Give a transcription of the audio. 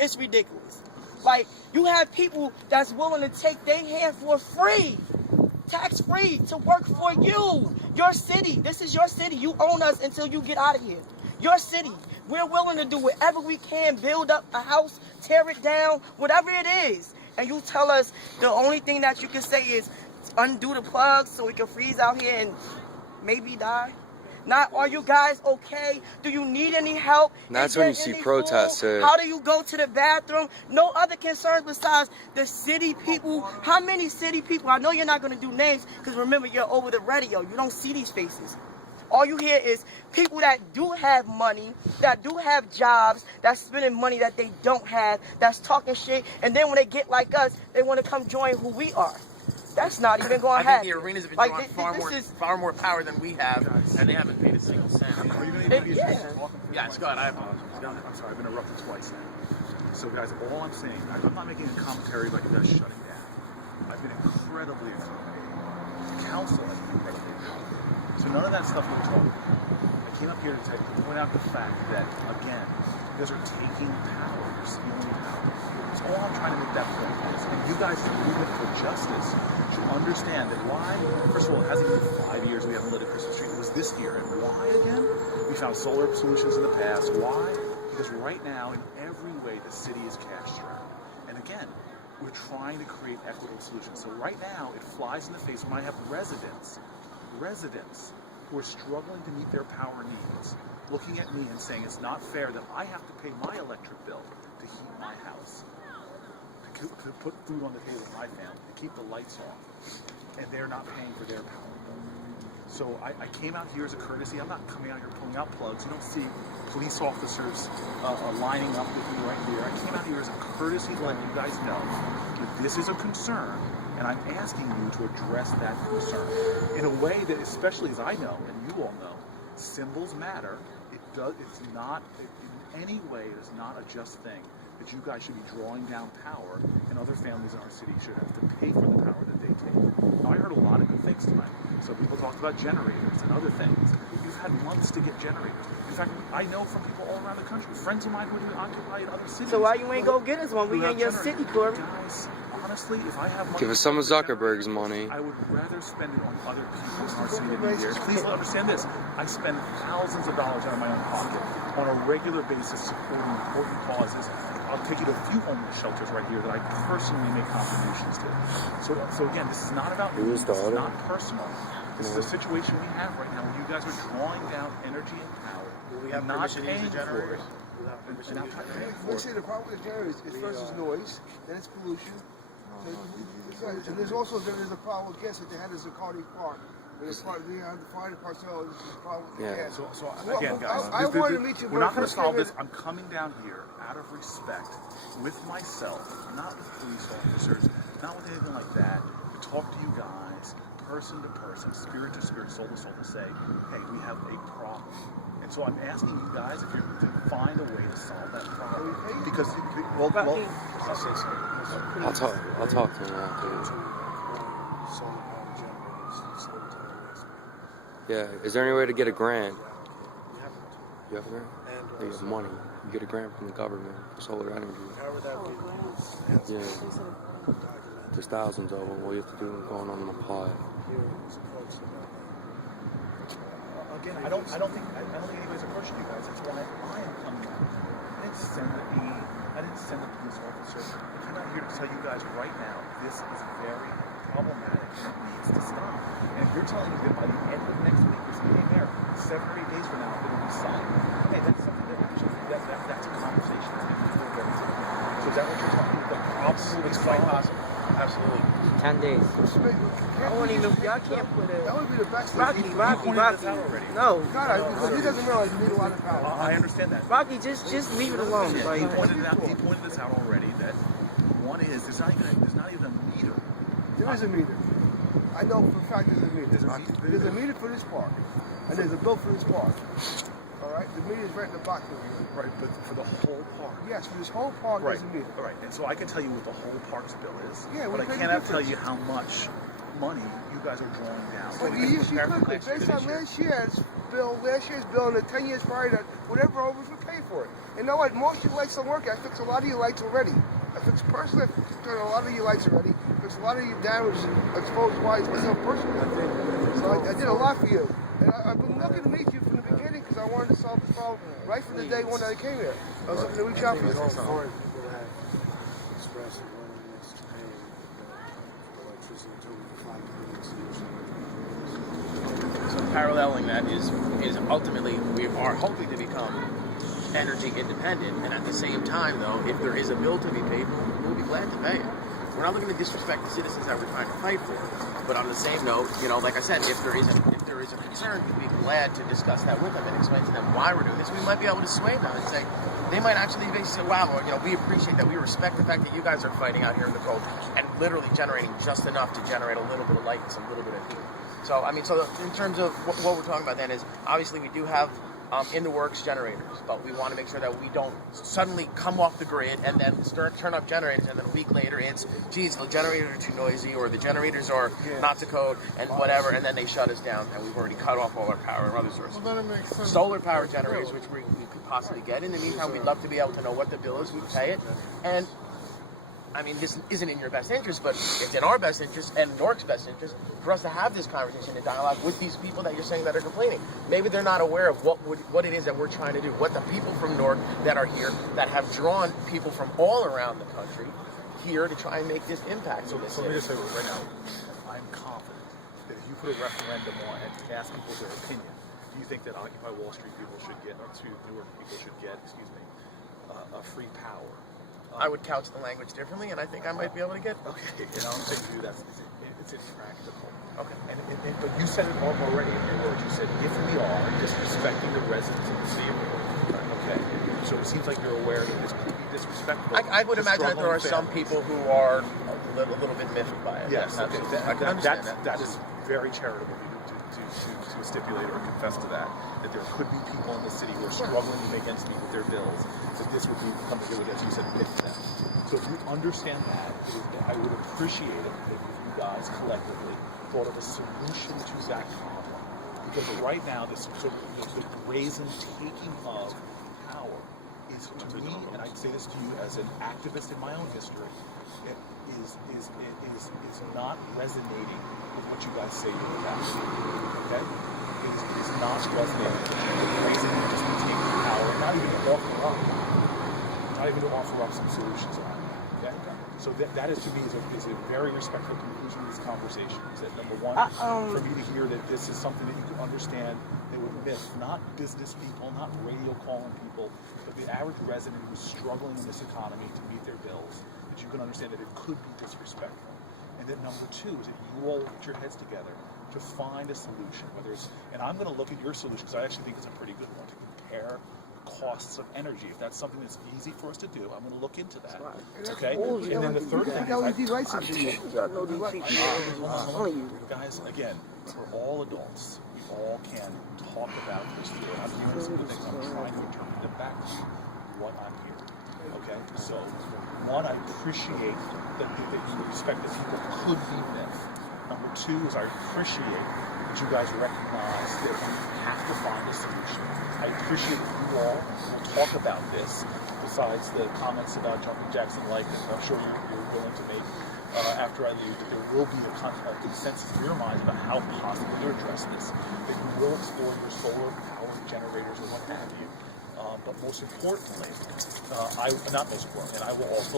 It's ridiculous. Like, you have people that's willing to take their hand for free, tax-free, to work for you. Your city. This is your city. You own us until you get out of here. Your city. We're willing to do whatever we can, build up a house, tear it down, whatever it is. And you tell us the only thing that you can say is undo the plugs so we can freeze out here and maybe die. Not, are you guys okay? Do you need any help? And that's when you see protests. How do you go to the bathroom? No other concerns besides the city people. How many city people? I know you're not going to do names because remember, you're over the radio. You don't see these faces. All you hear is people that do have money, that do have jobs, that's spending money that they don't have, that's talking shit. And then when they get like us, they want to come join who we are. That's not even going to happen. I think the arenas have been drawing far more power than we have, and they haven't paid a single cent. Are you going to be Yeah, Scott, I apologize. I'm sorry, I've been interrupted twice now. So guys, all I'm saying, I'm not making a commentary like you guys shutting down. I've been incredibly accommodating. The council has been incredibly accommodating. So none of that stuff we're talking about. I came up here to point out the fact that, again, you guys are taking power, you're stealing power. So all I'm trying to make that point is, and you guys are moving for justice, should understand that why, first of all, it hasn't been 5 years we haven't lit a Christmas tree. It was this year. And why again? We found solar solutions in the past. Why? Because right now, in every way, the city is cash strapped. And again, we're trying to create equitable solutions. So right now, it flies in the face when I have residents who are struggling to meet their power needs, looking at me and saying it's not fair that I have to pay my electric bill to heat my house, to put food on the table for my family, to keep the lights on, and they're not paying for their power bill. So I came out here as a courtesy. I'm not coming out here pulling out plugs. You don't see police officers lining up with me right here. I came out here as a courtesy to let you guys know that this is a concern, and I'm asking you to address that concern in a way that, especially as I know, and you all know, symbols matter. It's not, in any way, it is not a just thing that you guys should be drawing down power, and other families in our city should have to pay for the power that they take. Now, I heard a lot of good things tonight. So people talked about generators and other things. You've had months to get generators. In fact, I know from people all around the country, friends of mine who are occupied in other cities. So why you ain't go get us one? We in your city, Corey. Guys, honestly, if I have money... Give us some of Zuckerberg's money. I would rather spend it on other people in our city than be there. Please understand this. I spend thousands of dollars out of my own pocket on a regular basis supporting important causes. I'll take you to a few homeless shelters right here that I personally make contributions to. So again, this is not about me. This is not personal. This is a situation we have right now where you guys are drawing down energy and power. We have not permission paying to use the for it. generators. See, the problem with the generators is first is noise, then it's pollution. And there's also a problem with gas that they had as a Cardi Park. The fire department, so this is a problem with the gas. So again, guys, I wanted to meet you. We're not going to solve this. I'm coming down here out of respect with myself, not with police officers, not with anything like that. To talk to you guys, person to person, spirit to spirit, soul to soul, to say, hey, we have a problem. And so I'm asking you guys if you're to find a way to solve that problem. Because, I'll talk to him after. Yeah, is there any way to get a grant? You have a grant? You have money. You get a grant from the government for solar energy. Yeah. There's thousands of them. All you have to do is go on and apply. Again, I don't think anybody's approaching you guys. That's why I am coming out. I didn't send the police officer. I came out here to tell you guys right now, this is very problematic and it needs to stop. And if you're telling me that by the end of next week, this meeting there, 7 or 8 days from now, it will be signed, hey, that's something that actually, that's a conversation that needs to go into. So is that what you're talking about? The problem will be quite possible. Absolutely. 10 days. I won't even, y'all can't put it. That would be the best thing. Rocky. No. God, he doesn't realize you need a lot of power. I understand that. Rocky, just leave it alone. He Like, pointed this out already, that one is, there's not even a meter. There is a meter. I know for a fact there's a meter. There's a meter for this park, and there's a bill for this park. All right, the meter is right in the box over here. Right, but for the whole park. Yes, for this whole park there's a meter. All right, and so I can tell you what the whole park's bill is. Yeah, but I cannot tell you how much money you guys are drawing down. But you could, based on last year's bill and the 10 years prior, that whatever overs would pay for it. And you know what? Most of your lights don't work. I fixed a lot of your lights already. I fixed personally. I fixed a lot of your lights already. Fixed a lot of your damage, exposed wires myself personally. So I did a lot for you. And I've been looking to meet you from the beginning because I wanted to solve this problem right from the day one that I came here. I was looking to reach out for you. People that express a willingness to pay for electricity until we find a solution. So paralleling that is ultimately we are hoping to become energy independent, and at the same time, though, if there is a bill to be paid, we'll be glad to pay it. We're not looking to disrespect the citizens that we're trying to fight for. But on the same note, like I said, if there is a concern, we'd be glad to discuss that with them and explain to them why we're doing this. We might be able to sway them and say, they might actually basically say, wow, we appreciate that. We respect the fact that you guys are fighting out here in the cold and literally generating just enough to generate a little bit of light and some little bit of heat. So, so in terms of what we're talking about then is, obviously we do have in the works generators, but we want to make sure that we don't suddenly come off the grid and then turn up generators, and then a week later it's, geez, the generators are too noisy, or the generators are not to code, and whatever, and then they shut us down, and we've already cut off all our power and other sources. Well, then it makes sense. Solar power generators, which we could possibly get. In the meantime, we'd love to be able to know what the bill is, we pay it, and I mean, this isn't in your best interest, but it's in our best interest and Newark's best interest for us to have this conversation and dialogue with these people that you're saying that are complaining. Maybe they're not aware of what it is that we're trying to do, what the people from Newark that are here, that have drawn people from all around the country here to try and make this impact. So let me just say right now, I'm confident that if you put a referendum on and ask people their opinion, do you think that Occupy Wall Street people should get, or Newark people should get, a free power? I would couch the language differently, and I think I might be able to get. Okay, and I'm saying to you it's impractical. Okay. But you said it already in your words. You said if we are disrespecting the residents of the city of Newark, okay. So it seems like you're aware that this could be disrespectful. I would imagine that there are some people who are a little bit miffed by it. Yes, I can understand that. That is very charitable to stipulate or confess to that there could be people in the city who are struggling to make ends meet with their bills, that this would be something that would, as you said, miff them. So if you understand that, I would appreciate it if you guys collectively thought of a solution to that problem. Because right now, the brazen taking of power is, to me, and I say this to you as an activist in my own history, it is not resonating with what you guys say you're about. Okay? It is not resonating. The reason you just take the power, not even to offer up some solutions around it. Okay? So that is, to me, is a very respectful conclusion of this conversation. Is that number one, for me to hear that this is something that you can understand, they would miss, not business people, not radio calling people, but the average resident who's struggling in this economy to meet their bills, that you can understand that it could be disrespectful. And then number two is that you all put your heads together to find a solution, whether it's, and I'm going to look at your solution because I actually think it's a pretty good one, to compare costs of energy. If that's something that's easy for us to do, I'm going to look into that. Okay? And then the third thing is, LED lights in here. guys, again, we're all adults. We all can talk about this through. I'm hearing some of the things. I'm trying to interpret them back to what I'm hearing. Okay? So, one, I appreciate that you respect that people could be miffed. Number two is I appreciate that you guys recognize that we have to find a solution. I appreciate that you all will talk about this, besides the comments about jumping jacks and like that I'm sure you're willing to make after I leave, that there will be a consensus in your minds about how possibly you address this, that you will explore your solar power generators and what have you. But most importantly, and I will also